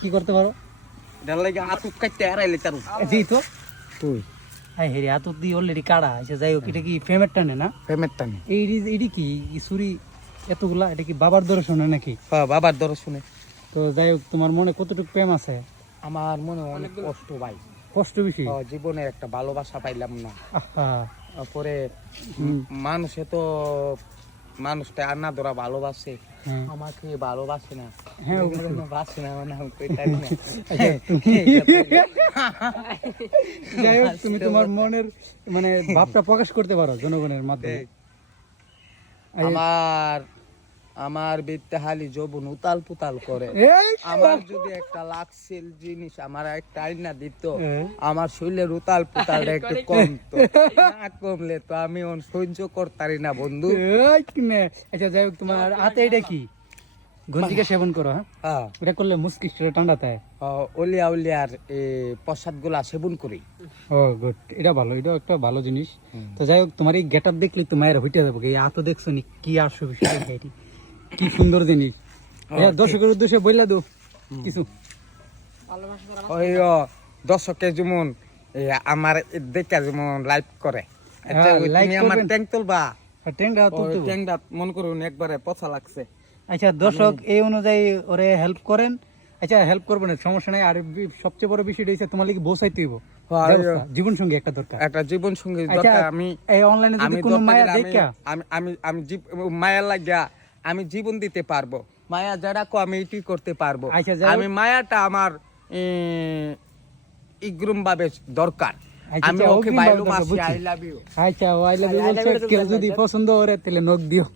কি করতে পারো? এটার লাগে আতুক কাটতে হারাইলে তার জি তো তুই হ্যাঁ হেরি হাত দিয়ে অলরেডি কাটা আছে। যাই হোক, এটা কি ফ্রেমের টানে না? পেমেন্টটা নেই। এইটি কি ছুরি এতগুলা? এটা কি বাবার দর্শনে নাকি? হ্যাঁ, বাবার দর শুনে। তো যাই হোক, তোমার মনে কতটুকু প্রেম আছে? আমার মনে হয় অনেক কষ্ট ভাই। কষ্ট বেশি? জীবনে একটা ভালোবাসা পাইলাম না। আহা, পরে মানুষে তো মানুষটা আন্না ধরা ভালোবাসে, হ্যাঁ। আমাকে ভালোবাসে না। হ্যাঁ, বাসে না মানে আমি কই তারি না। যাই হোক, তুমি তোমার মনের মানে ভাবটা প্রকাশ করতে পারো জনগণের মাধ্যমে। আমার বিদ্যাহালি যৌবন উতাল পুতাল করে। এই আমার যদি একটা লাক্সিল জিনিস আমার একটা আইনা দিত, হ্যাঁ। আমার শরীরের উতাল পুতাল একটু কমতো। না কমলে তো আমি সহ্য করতারি না বন্ধু। এই কিনে। আচ্ছা যাই হোক, তোমার হাতে এটা কি? গঞ্জিকা সেবন করো? হ্যাঁ, হ্যাঁ, এটা করলে মুস্কিস্টটা ঠান্ডা থাকে। অলিয়া উলিয়ার প্রসাদ গুলা সেবন করি। ও গুড, এটা ভালো, এটা একটা ভালো জিনিস। তো যাই হোক, তোমার এই গেট আপ দেখলে তো মায়ের হইতে যাবো। এই আতো দেখছো নি কি আসো বিষয়, এটি কি সুন্দর জিনিস। দর্শকের উদ্দেশ্যে বললা দো কিছু। ওই দর্শকে যেমন আমার দেখা যেমন লাইভ করে। আচ্ছা, হ্যাঁ, like তুমি আমার করবেন। ট্যাঙ্ক তুলবা? ট্যাংরা তুলতে হবে। ট্যাঙ্কটা মন করুন একবারে পচা লাগছে। আচ্ছা দর্শক, এই অনুযায়ী ওরে হেল্প করেন। আচ্ছা হেল্প করবেন, সমস্যা নাই। আর সবচেয়ে বড় বিষয়টা হচ্ছে তোমার লিগে বসাইতে হইব জীবন সঙ্গী একটা দরকার। একটা জীবন সঙ্গী আচ্ছা, দরকার। আমি এই অনলাইনে যদি আমি কোনো দরকার মায়া হলে দেখা, আমি মায়া লাগিয়া আমি জীবন দিতে পারবো। মায়া যারা কো আমি এটি করতে পারবো। আচ্ছা, যাই হোক। আমি মায়াটা আমার ইগ্রুম ভাবে দরকার। আচ্ছা, আমি ওকে অগ্রিম ভাবে বাইলু দরকার, মাসি বুঝছি। I love you. আচ্ছা ও আই লাভ ইউ বলছে। কেউ যদি পছন্দ করে তাহলে নক দিও।